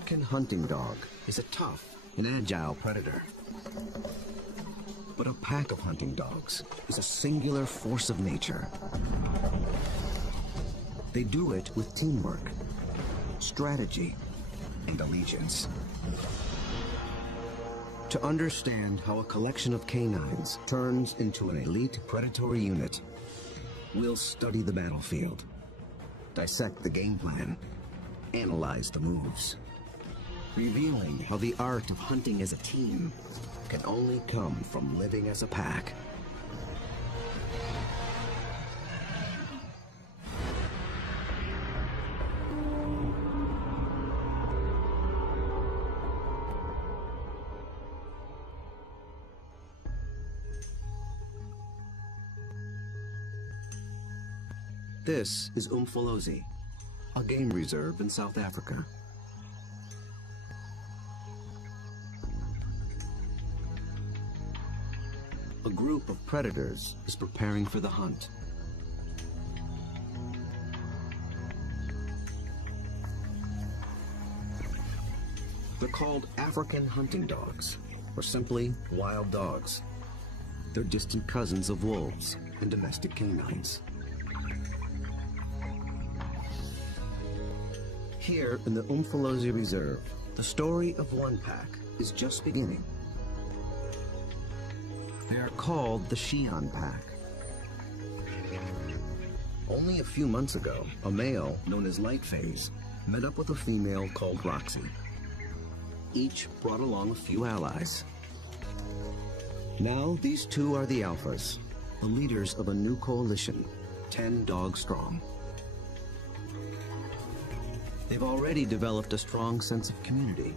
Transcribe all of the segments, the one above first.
African hunting dog is a tough and agile predator. But a pack of hunting dogs is a singular force of nature. They do it with teamwork, strategy, and allegiance. To understand how a collection of canines turns into an elite predatory unit, we'll study the battlefield, dissect the game plan, analyze the moves, revealing how the art of hunting as a team can only come from living as a pack. This is Umfolozi, a game reserve in South Africa. A group of predators is preparing for the hunt. They're called African hunting dogs, or simply wild dogs. They're distant cousins of wolves and domestic canines. Here in the Umfolozi Reserve, the story of one pack is just beginning. They are called the Shian Pack. Only a few months ago, a male known as Lightface met up with a female called Roxy. Each brought along a few allies. Now these two are the alphas, the leaders of a new coalition, 10 dogs strong. They've already developed a strong sense of community,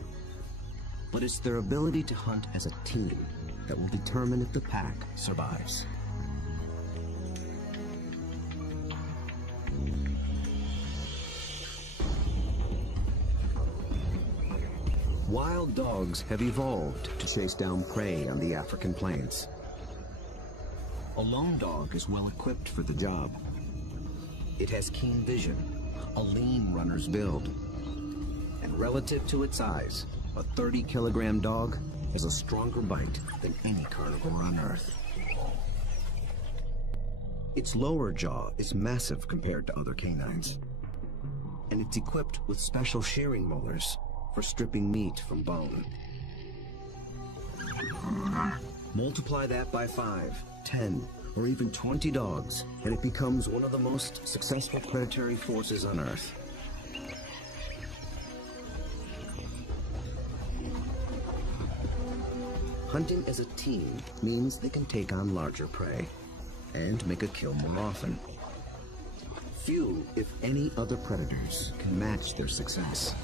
but it's their ability to hunt as a team that will determine if the pack survives. Wild dogs have evolved to chase down prey on the African plains. A lone dog is well equipped for the job. It has keen vision, a lean runner's build, and relative to its size, a 30-kilogram dog has a stronger bite than any carnivore on Earth. Its lower jaw is massive compared to other canines, and it's equipped with special shearing molars for stripping meat from bone. Multiply that by 5, 10, or even 20 dogs, and it becomes one of the most successful predatory forces on Earth. Hunting as a team means they can take on larger prey and make a kill more often. Few, if any, other predators can match their success.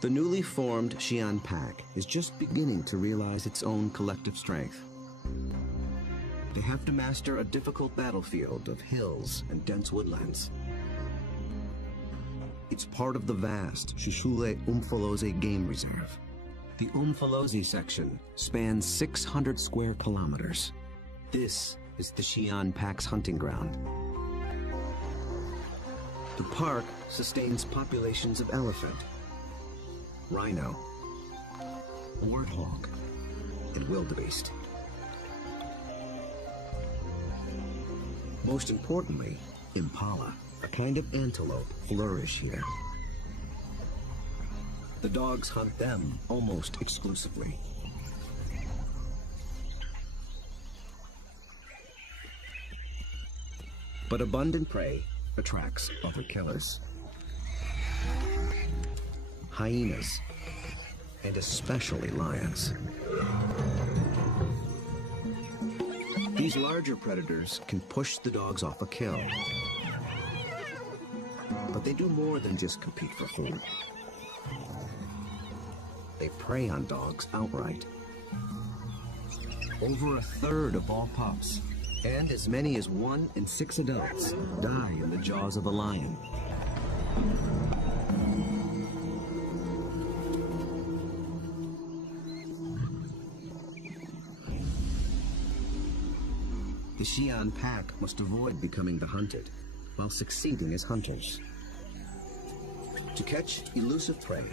The newly formed Shian Pack is just beginning to realize its own collective strength. They have to master a difficult battlefield of hills and dense woodlands. It's part of the vast Shishule Umfolozi Game Reserve. The Umfolozi section spans 600 square kilometers. This is the Shian Pack's hunting ground. The park sustains populations of elephant, rhino, warthog, and wildebeest. Most importantly, impala, a kind of antelope, flourish here. The dogs hunt them almost exclusively. But abundant prey attracts other killers. Hyenas, and especially lions. These larger predators can push the dogs off a kill. But they do more than just compete for food. They prey on dogs outright. Over a third of all pups, and as many as 1 in 6 adults, die in the jaws of a lion. The Xi'an pack must avoid becoming the hunted, while succeeding as hunters. To catch elusive prey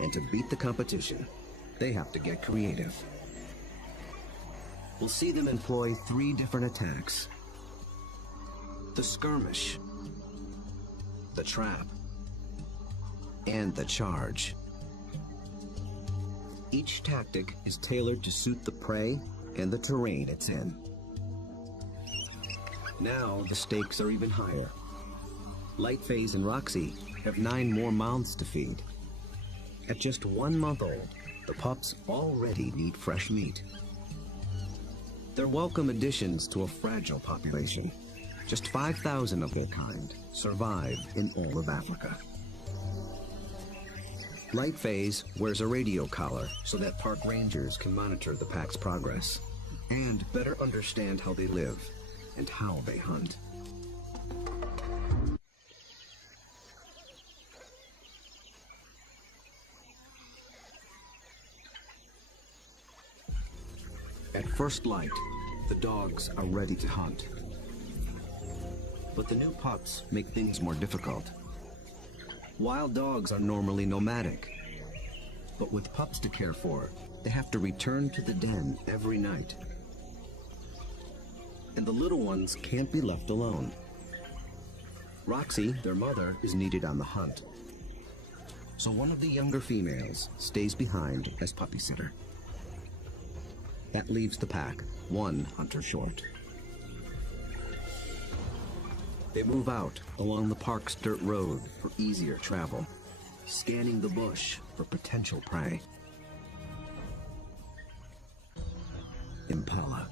and to beat the competition, they have to get creative. We'll see them employ 3 different attacks: the skirmish, the trap, and the charge. Each tactic is tailored to suit the prey and the terrain it's in. Now the stakes are even higher. Lightface and Roxy have 9 more mouths to feed. At just 1 month old, the pups already need fresh meat. They're welcome additions to a fragile population. Just 5,000 of their kind survive in all of Africa. Lightface wears a radio collar so that park rangers can monitor the pack's progress and better understand how they live and how they hunt. At first light, the dogs are ready to hunt. But the new pups make things more difficult. Wild dogs are normally nomadic, but with pups to care for, they have to return to the den every night. And the little ones can't be left alone. Roxy, their mother, is needed on the hunt. So one of the younger females stays behind as puppy sitter. That leaves the pack 1 hunter short. They move out along the park's dirt road for easier travel, scanning the bush for potential prey. Impala.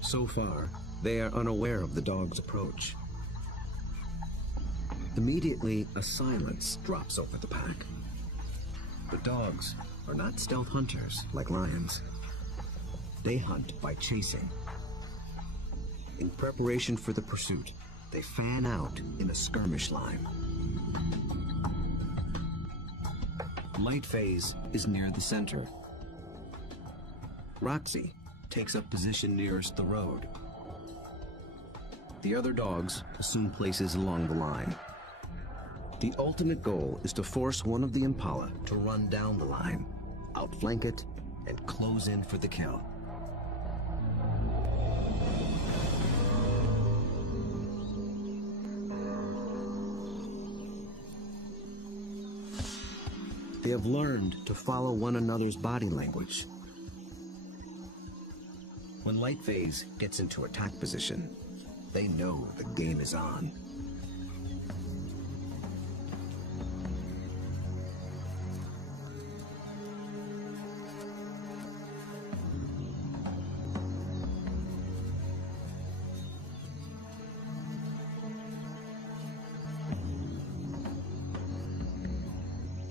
So far, they are unaware of the dog's approach. Immediately, a silence drops over the pack. But dogs are not stealth hunters like lions. They hunt by chasing. In preparation for the pursuit, they fan out in a skirmish line. Lightface is near the center. Roxy takes up position nearest the road. The other dogs assume places along the line. The ultimate goal is to force one of the impala to run down the line, outflank it, and close in for the kill. They have learned to follow one another's body language. When Lightface gets into attack position, they know the game is on.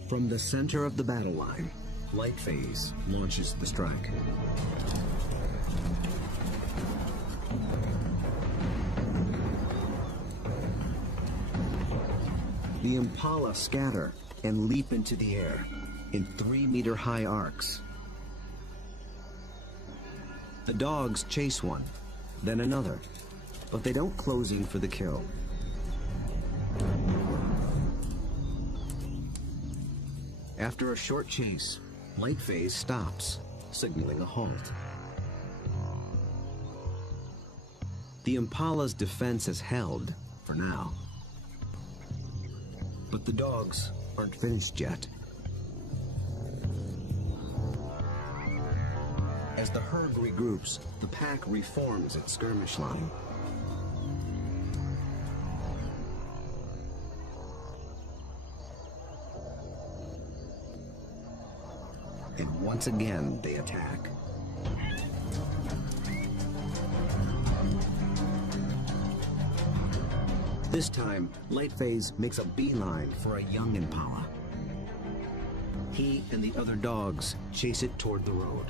From the center of the battle line, Lightface launches the strike. The impala scatter and leap into the air in 3-meter-high arcs. The dogs chase one, then another, but they don't close in for the kill. After a short chase, Lightface stops, signaling a halt. The impala's defense is held, for now. But the dogs aren't finished yet. As the herd regroups, the pack reforms its skirmish line. And once again, they attack. This time, Lightface makes a beeline for a young impala. He and the other dogs chase it toward the road.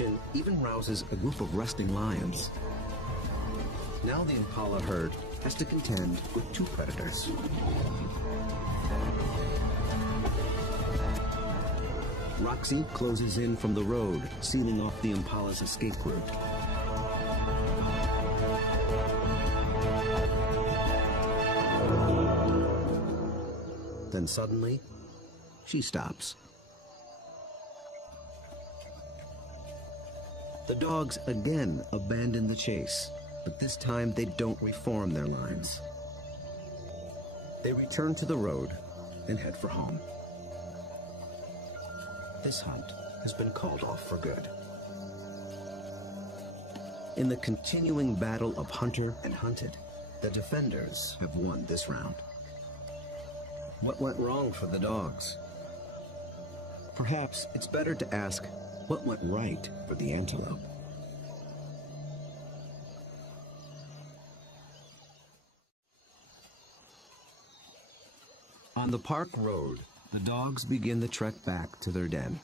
emotion even rouses a group of resting lions. Now the impala herd has to contend with two predators. Roxy closes in from the road, sealing off the impala's escape route. Then suddenly, she stops. The dogs again abandon the chase, but this time they don't reform their lines. They return to the road and head for home. This hunt has been called off for good. In the continuing battle of hunter and hunted, the defenders have won this round. What went wrong for the dogs? Perhaps it's better to ask what went right for the antelope. On the park road, the dogs begin the trek back to their den.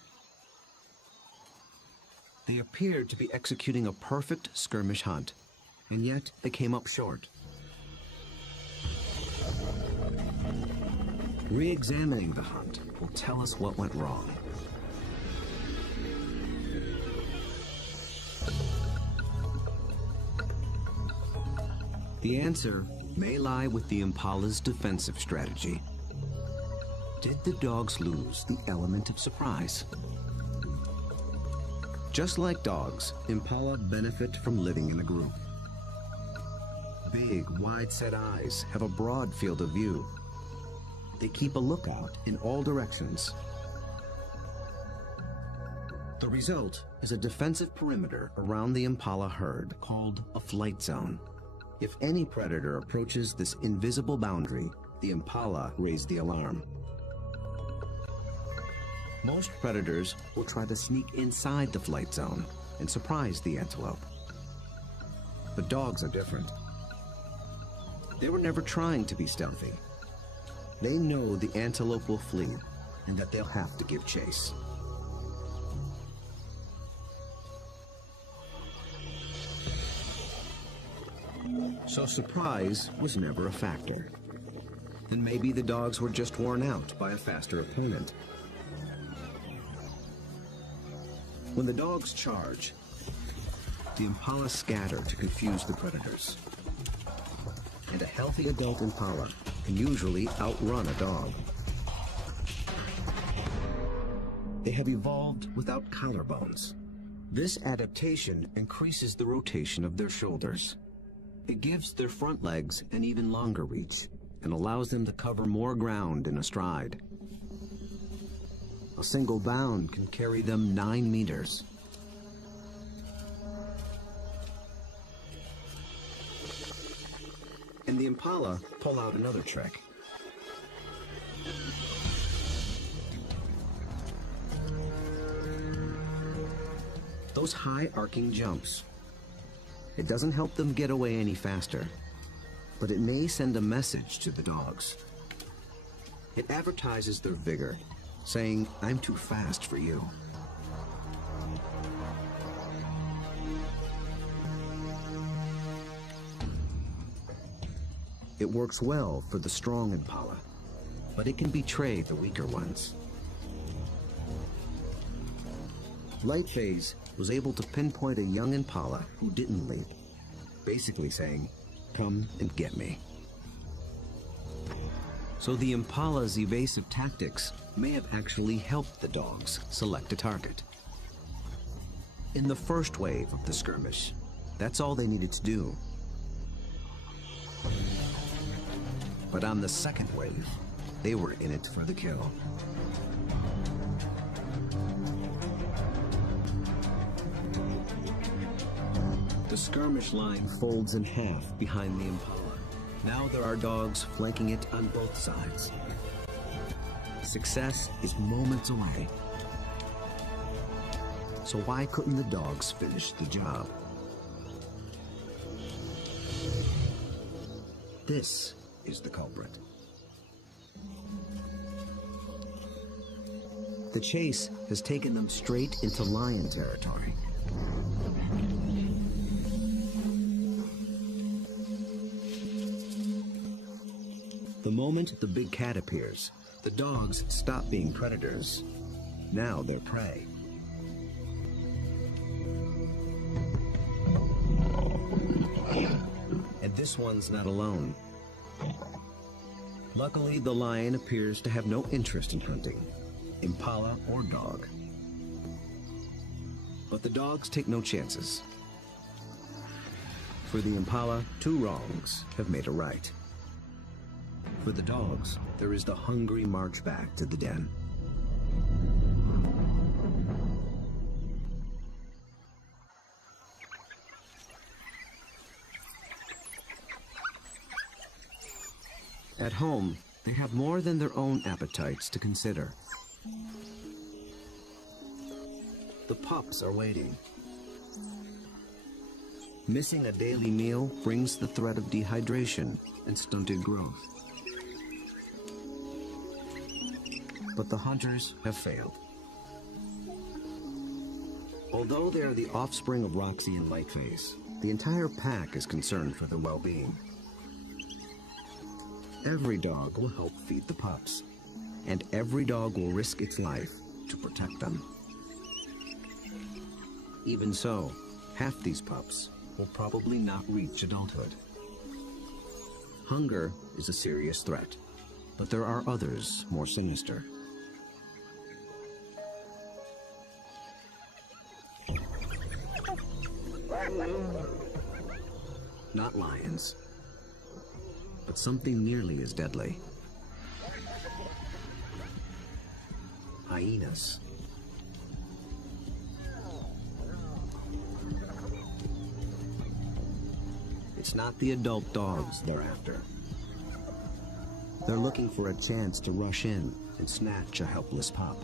They appeared to be executing a perfect skirmish hunt, and yet they came up short. Re-examining the hunt will tell us what went wrong. The answer may lie with the impala's defensive strategy. Did the dogs lose the element of surprise? Just like dogs, impala benefit from living in a group. Big, wide-set eyes have a broad field of view. They keep a lookout in all directions. The result is a defensive perimeter around the impala herd called a flight zone. If any predator approaches this invisible boundary, the impala raise the alarm. Most predators will try to sneak inside the flight zone and surprise the antelope. But dogs are different. They were never trying to be stealthy. They know the antelope will flee and that they'll have to give chase. So surprise was never a factor. And maybe the dogs were just worn out by a faster opponent. When the dogs charge, the impala scatter to confuse the predators. And a healthy adult impala can usually outrun a dog. They have evolved without collarbones. This adaptation increases the rotation of their shoulders. It gives their front legs an even longer reach and allows them to cover more ground in a stride. A single bound can carry them 9 meters. And the impala pull out another trick. Those high arcing jumps. It doesn't help them get away any faster, but it may send a message to the dogs. It advertises their vigor, saying, "I'm too fast for you." It works well for the strong impala, but it can betray the weaker ones. Lightphase was able to pinpoint a young impala who didn't leap, basically saying, "Come and get me." So the impala's evasive tactics may have actually helped the dogs select a target. In the first wave of the skirmish, that's all they needed to do. But on the second wave, they were in it for the kill. The skirmish line folds in half behind the impala. Now there are dogs flanking it on both sides. Success is moments away. So why couldn't the dogs finish the job? This is the culprit. The chase has taken them straight into lion territory. The moment the big cat appears, the dogs stop being predators. Now they're prey. And this one's not alone. Luckily, the lion appears to have no interest in hunting, impala or dog. But the dogs take no chances. For the impala, 2 wrongs have made a right. For the dogs, there is the hungry march back to the den. At home, they have more than their own appetites to consider. The pups are waiting. Missing a daily meal brings the threat of dehydration and stunted growth. But the hunters have failed. Although they are the offspring of Roxy and Lightface, the entire pack is concerned for their well-being. Every dog will help feed the pups, and every dog will risk its life to protect them. Even so, half these pups will probably not reach adulthood. Hunger is a serious threat, but there are others more sinister. Not lions, but something nearly as deadly. Hyenas. It's not the adult dogs they're after. They're looking for a chance to rush in and snatch a helpless pup.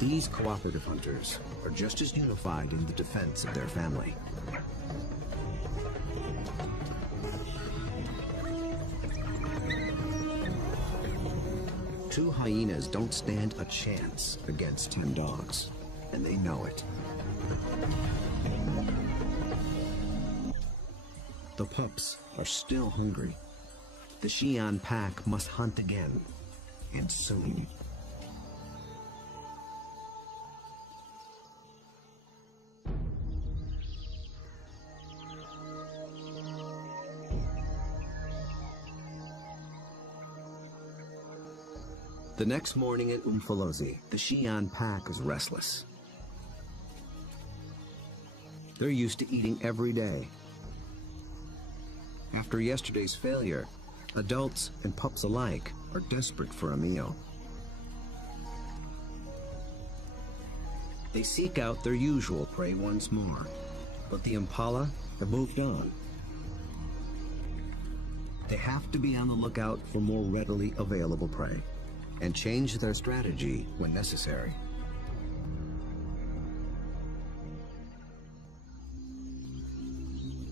These cooperative hunters are just as unified in the defense of their family. Two hyenas don't stand a chance against 10 dogs, and they know it. The pups are still hungry. The Xi'an pack must hunt again, and soon. The next morning at Umfolozi, the Xi'an pack is restless. They're used to eating every day. After yesterday's failure, adults and pups alike are desperate for a meal. They seek out their usual prey once more, but the impala have moved on. They have to be on the lookout for more readily available prey, and change their strategy when necessary.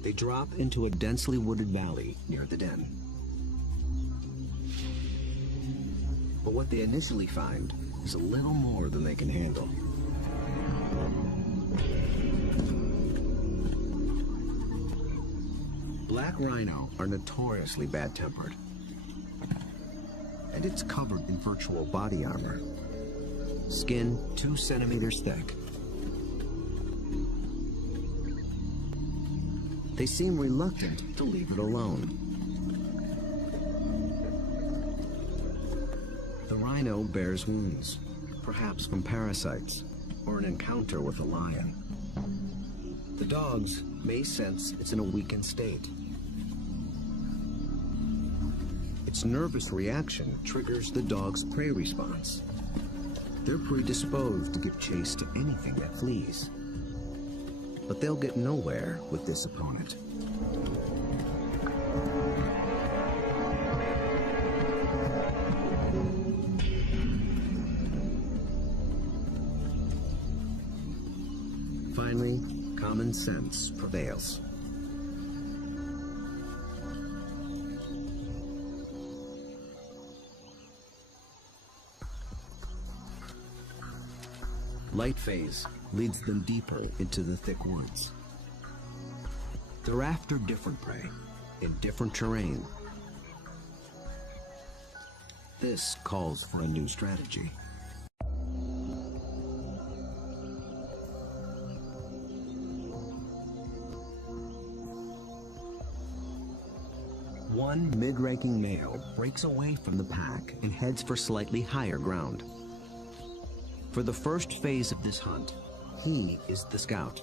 They drop into a densely wooded valley near the den. But what they initially find is a little more than they can handle. Black rhino are notoriously bad-tempered, and it's covered in virtual body armor. Skin 2 centimeters thick. They seem reluctant to leave it alone. The rhino bears wounds, perhaps from parasites or an encounter with a lion. The dogs may sense it's in a weakened state. Its nervous reaction triggers the dog's prey response. They're predisposed to give chase to anything that flees. But they'll get nowhere with this opponent. Finally, common sense prevails. Light phase leads them deeper into the thick woods. They're after different prey in different terrain. This calls for a new strategy. One mid-ranking male breaks away from the pack and heads for slightly higher ground. For the first phase of this hunt, he is the scout.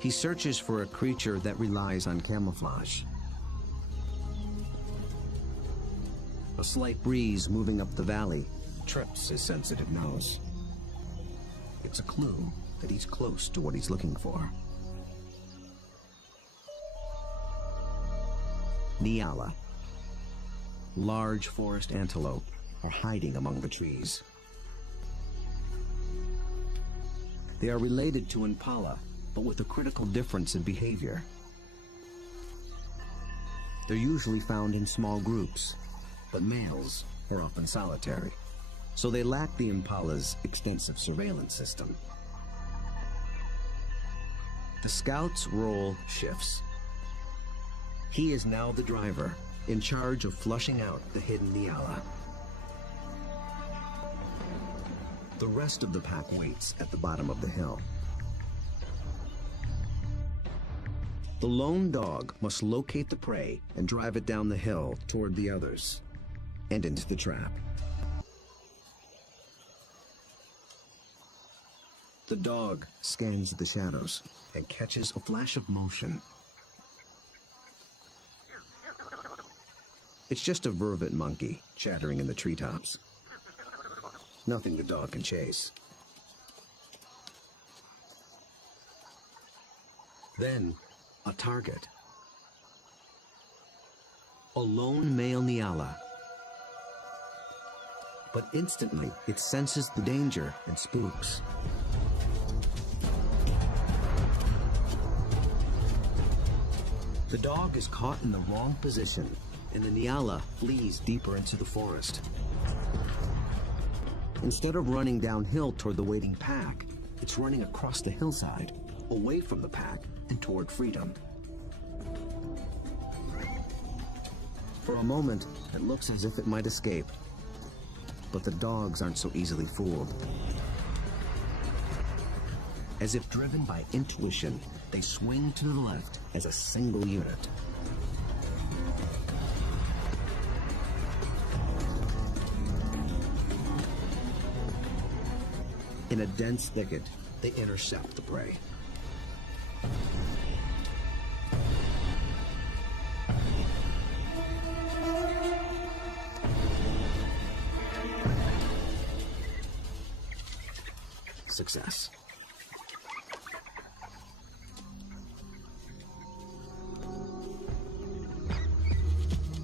He searches for a creature that relies on camouflage. A slight breeze moving up the valley trips his sensitive nose. It's a clue that he's close to what he's looking for. Nyala. Large forest antelope are hiding among the trees. They are related to impala, but with a critical difference in behavior. They're usually found in small groups, but males are often solitary, so they lack the impala's extensive surveillance system. The scout's role shifts. He is now the driver, in charge of flushing out the hidden Nyala. The rest of the pack waits at the bottom of the hill. The lone dog must locate the prey and drive it down the hill toward the others and into the trap. The dog scans the shadows and catches a flash of motion. It's just a vervet monkey chattering in the treetops. Nothing the dog can chase. Then, a target. A lone male Nyala. But instantly, it senses the danger and spooks. The dog is caught in the wrong position, and the Nyala flees deeper into the forest. Instead of running downhill toward the waiting pack, it's running across the hillside, away from the pack and toward freedom. For a moment, it looks as if it might escape, but the dogs aren't so easily fooled. As if driven by intuition, they swing to the left as a single unit. In a dense thicket, they intercept the prey. Success.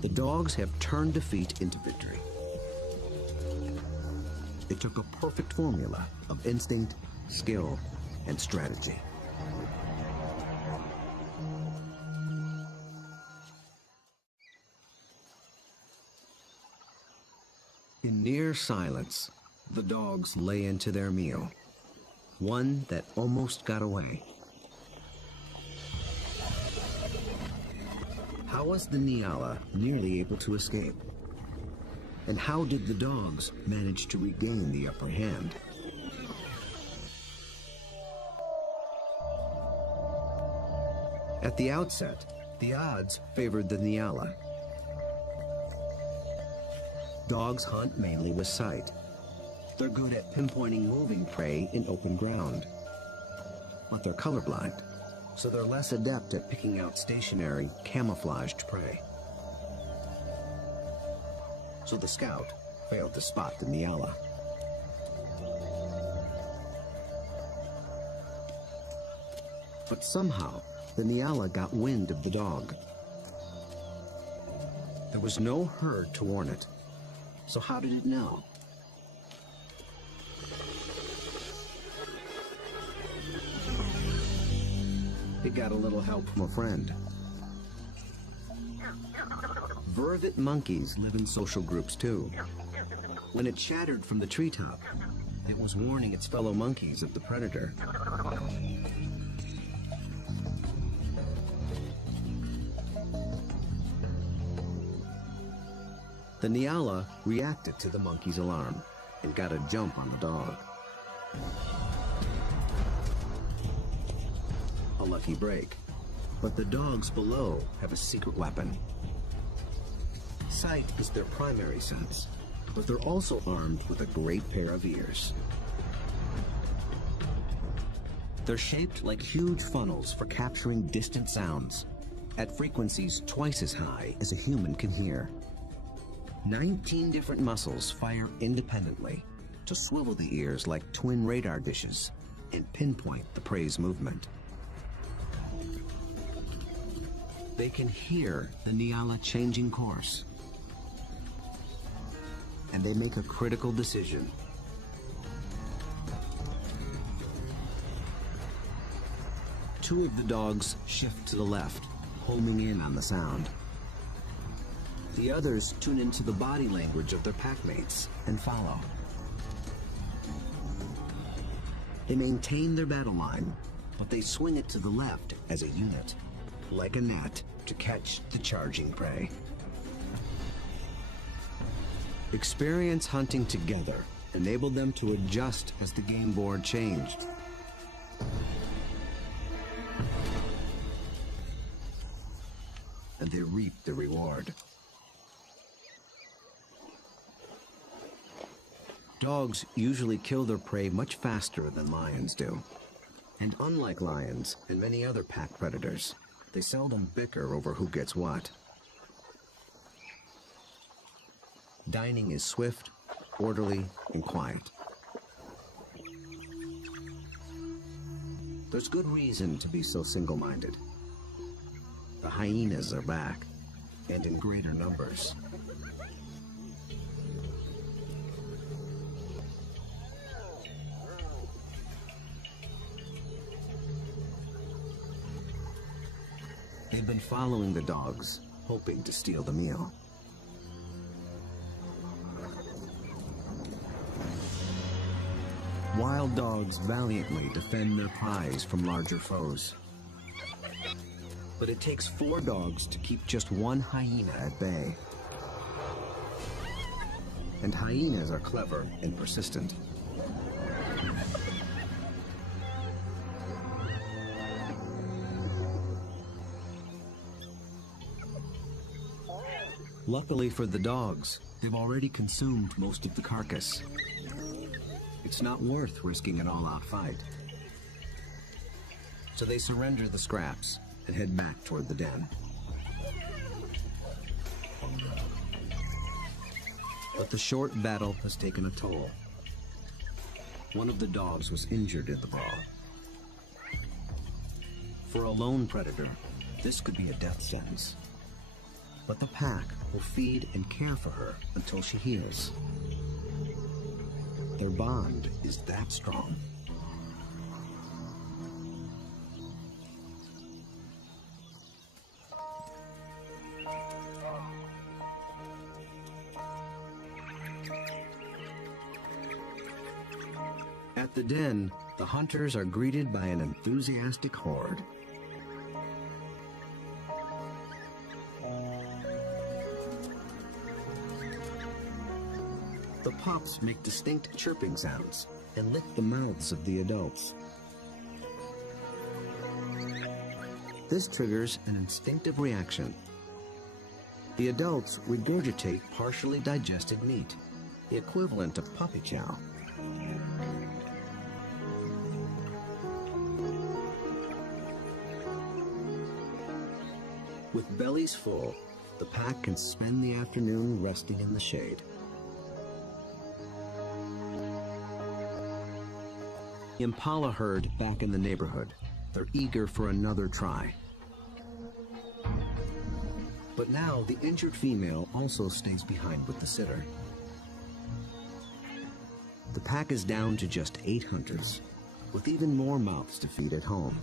The dogs have turned defeat into victory. They took a perfect formula of instinct, skill, and strategy. In near silence, the dogs lay into their meal, one that almost got away. How was the Nyala nearly able to escape? And how did the dogs manage to regain the upper hand? At the outset, the odds favored the Nyala. Dogs hunt mainly with sight. They're good at pinpointing moving prey in open ground. But they're colorblind, so they're less adept at picking out stationary, camouflaged prey. So the scout failed to spot the Nyala. But somehow, the Nyala got wind of the dog. There was no herd to warn it, so how did it know? It got a little help from a friend. Vervet monkeys live in social groups too. When it chattered from the treetop, It was warning its fellow monkeys of the predator. The Nyala reacted to the monkey's alarm and got a jump on the dog. A lucky break, but the dogs below have a secret weapon. Sight is their primary sense, but they're also armed with a great pair of ears. They're shaped like huge funnels for capturing distant sounds at frequencies twice as high as a human can hear. 19 different muscles fire independently to swivel the ears like twin radar dishes and pinpoint the prey's movement. They can hear the Nyala changing course, and they make a critical decision. Two of the dogs shift to the left, homing in on the sound. The others tune into the body language of their packmates and follow. They maintain their battle line, but they swing it to the left as a unit, like a net, to catch the charging prey. Experience hunting together enabled them to adjust as the game board changed. And they reaped the reward. Dogs usually kill their prey much faster than lions do. And unlike lions and many other pack predators, they seldom bicker over who gets what. Dining is swift, orderly, and quiet. There's good reason to be so single-minded. The hyenas are back, and in greater numbers. They've been following the dogs, hoping to steal the meal. Wild dogs valiantly defend their prize from larger foes. But it takes 4 dogs to keep just one hyena at bay. And hyenas are clever and persistent. Luckily for the dogs, they've already consumed most of the carcass. It's not worth risking an all-out fight. So they surrender the scraps and head back toward the den. But the short battle has taken a toll. One of the dogs was injured in the brawl. For a lone predator, this could be a death sentence. But the pack will feed and care for her until she heals. Their bond is that strong. At the den, the hunters are greeted by an enthusiastic horde. The pups make distinct chirping sounds and lick the mouths of the adults. This triggers an instinctive reaction. The adults regurgitate partially digested meat, the equivalent of puppy chow. With bellies full, the pack can spend the afternoon resting in the shade. The impala herd back in the neighborhood. They're eager for another try. But now the injured female also stays behind with the sitter. The pack is down to just 8 hunters, with even more mouths to feed at home.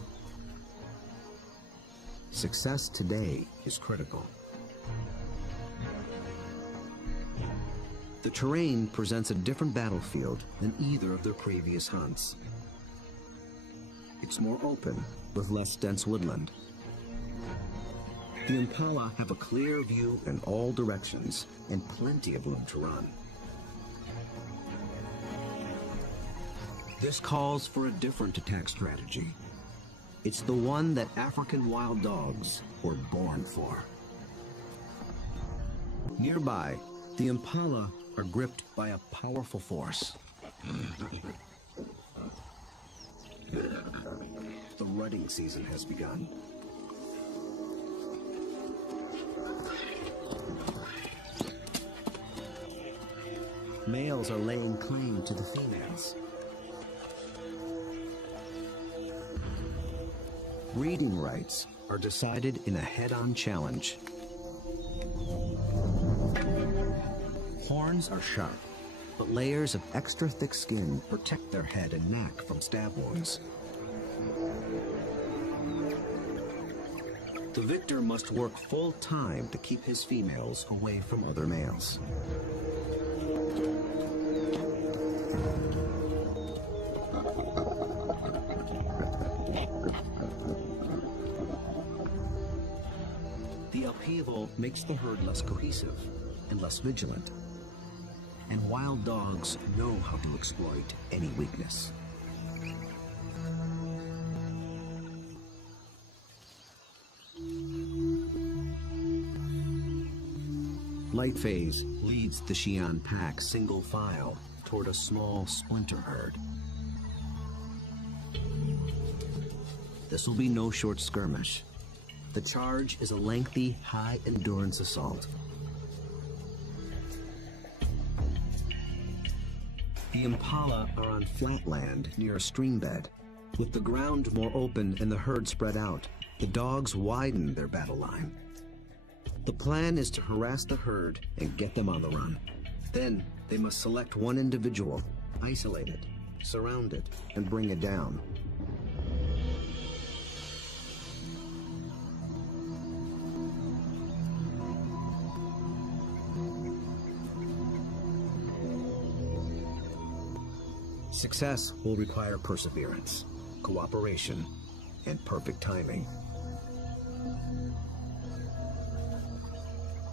Success today is critical. The terrain presents a different battlefield than either of their previous hunts. It's more open, with less dense woodland. The impala have a clear view in all directions and plenty of room to run. This calls for a different attack strategy. It's the one that African wild dogs were born for. Nearby, the impala are gripped by a powerful force. The rutting season has begun. Males are laying claim to the females. Breeding rights are decided in a head-on challenge. Horns are sharp, but layers of extra thick skin protect their head and neck from stab wounds. The victor must work full time to keep his females away from other males. The upheaval makes the herd less cohesive and less vigilant. And wild dogs know how to exploit any weakness. Lightphase leads the Xi'an pack single file toward a small splinter herd. This will be no short skirmish. The charge is a lengthy, high-endurance assault. The impala are on flat land near a stream bed. With the ground more open and the herd spread out, the dogs widen their battle line. The plan is to harass the herd and get them on the run. Then they must select one individual, isolate it, surround it, and bring it down. Success will require perseverance, cooperation, and perfect timing.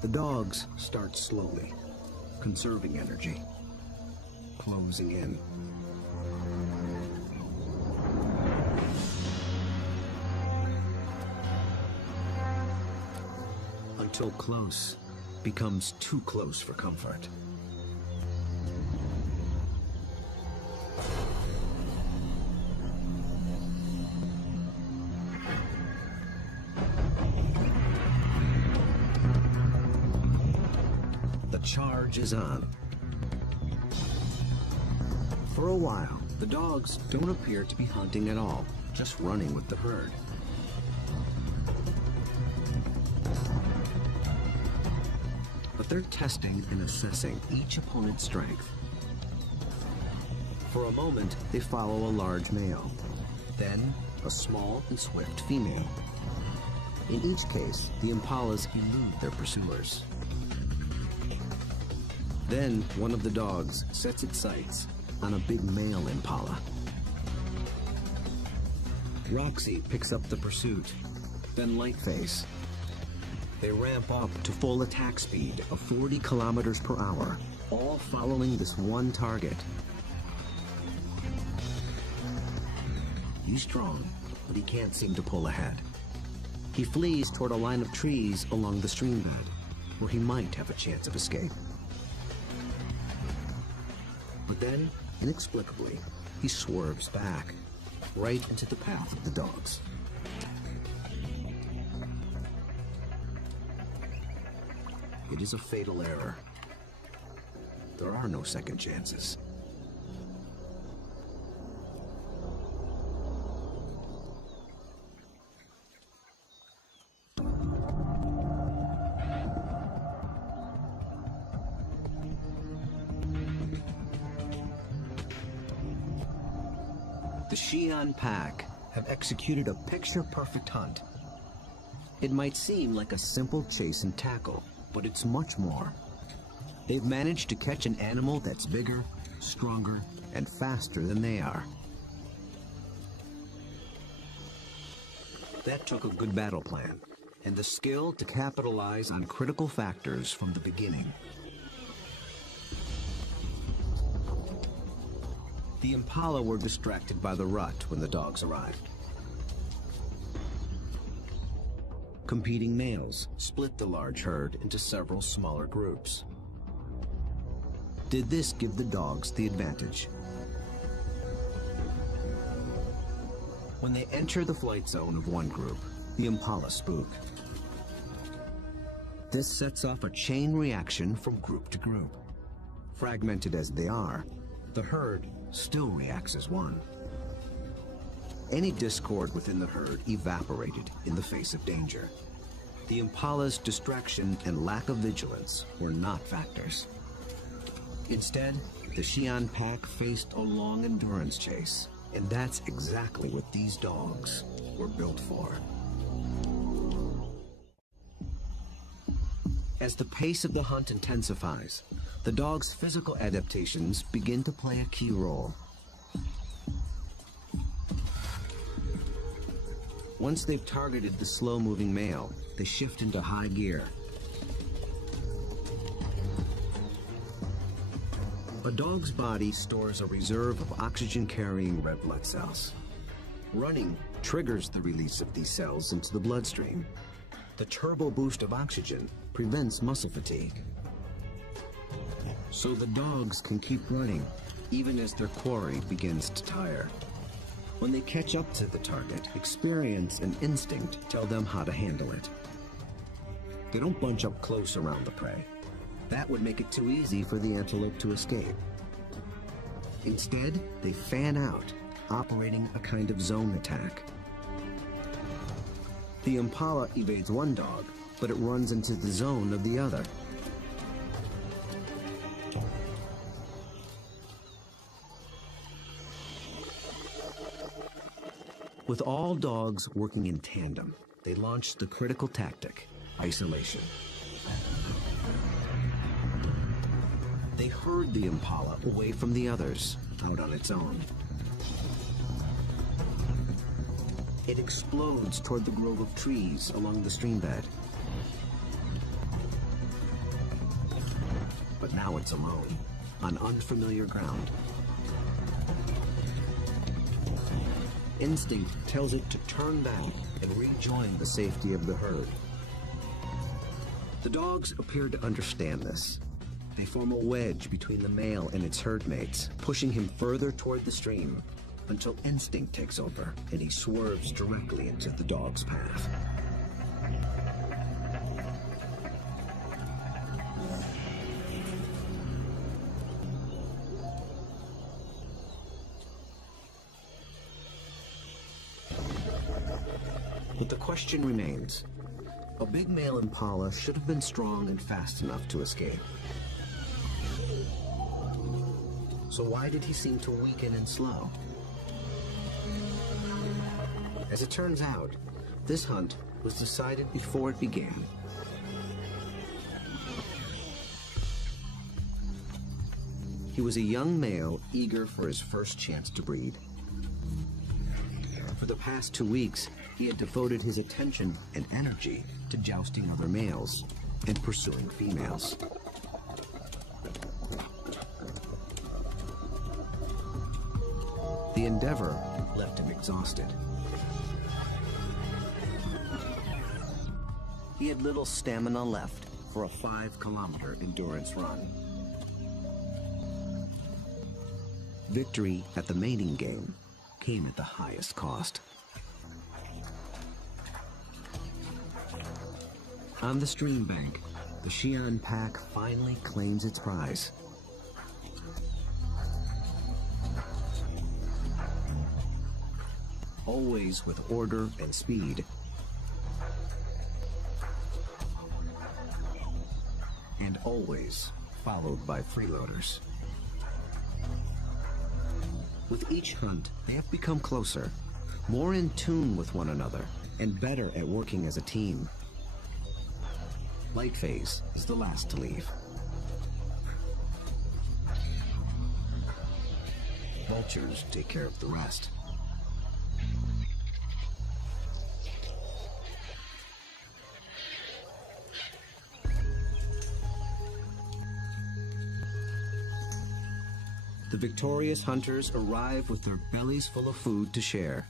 The dogs start slowly, conserving energy, closing in. Until close becomes too close for comfort. Charge is on. For a while, the dogs don't appear to be hunting at all, just running with the herd. But they're testing and assessing each opponent's strength. For a moment, they follow a large male, then a small and swift female. In each case, the impalas elude their pursuers. Then one of the dogs sets its sights on a big male impala. Roxy picks up the pursuit, then Lightface. They ramp up to full attack speed of 40 kilometers per hour, all following this one target. He's strong, but he can't seem to pull ahead. He flees toward a line of trees along the stream bed, where he might have a chance of escape. But then, inexplicably, he swerves back, right into the path of the dogs. It is a fatal error. There are no second chances. The Xi'an pack have executed a picture-perfect hunt. It might seem like a simple chase and tackle, but it's much more. They've managed to catch an animal that's bigger, stronger, and faster than they are. That took a good battle plan, and the skill to capitalize on critical factors from the beginning. The impala were distracted by the rut when the dogs arrived. Competing males split the large herd into several smaller groups. Did this give the dogs the advantage? When they enter the flight zone of one group, the impala spook. This sets off a chain reaction from group to group. Fragmented as they are, the herd still reacts as one. Any discord within the herd evaporated in the face of danger. The impala's distraction and lack of vigilance were not factors. Instead, the Xi'an pack faced a long endurance chase, and that's exactly what these dogs were built for. As the pace of the hunt intensifies, the dog's physical adaptations begin to play a key role. Once they've targeted the slow-moving male, they shift into high gear. A dog's body stores a reserve of oxygen-carrying red blood cells. Running triggers the release of these cells into the bloodstream. The turbo boost of oxygen prevents muscle fatigue. So the dogs can keep running, even as their quarry begins to tire. When they catch up to the target, experience and instinct tell them how to handle it. They don't bunch up close around the prey. That would make it too easy for the antelope to escape. Instead, they fan out, operating a kind of zone attack. The impala evades one dog, but it runs into the zone of the other. With all dogs working in tandem, they launched the critical tactic, isolation. They herd the impala away from the others, out on its own. It explodes toward the grove of trees along the streambed. But now it's alone, on unfamiliar ground. Instinct tells it to turn back and rejoin the safety of the herd. The dogs appear to understand this. They form a wedge between the male and its herd mates, pushing him further toward the stream, until instinct takes over and he swerves directly into the dog's path. But the question remains. A big male impala should have been strong and fast enough to escape. So why did he seem to weaken and slow? As it turns out, this hunt was decided before it began. He was a young male eager for his first chance to breed. For the past 2 weeks, he had devoted his attention and energy to jousting other males and pursuing females. The endeavor left him exhausted. He had little stamina left for a 5-kilometer endurance run. Victory at the mating game came at the highest cost. On the stream bank, the Xi'an pack finally claims its prize. Always with order and speed. And always followed by freeloaders. With each hunt, they have become closer, more in tune with one another, and better at working as a team. Light phase is the last to leave. vultures take care of the rest. The victorious hunters arrive with their bellies full of food to share,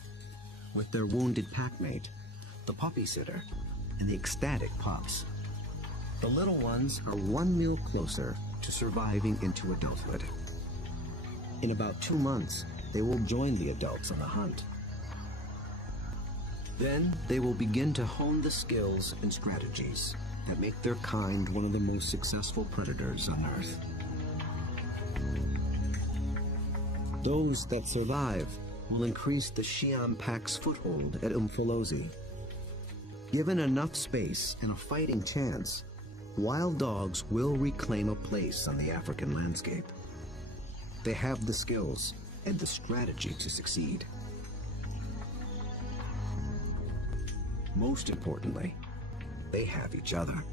with their wounded packmate, the puppy sitter, and the ecstatic pups. The little ones are one meal closer to surviving into adulthood. In about 2 months, they will join the adults on the hunt. Then they will begin to hone the skills and strategies that make their kind one of the most successful predators on Earth. Those that survive will increase the Siam Pack's foothold at Umfolozi. Given enough space and a fighting chance, wild dogs will reclaim a place on the African landscape. They have the skills and the strategy to succeed. Most importantly, they have each other.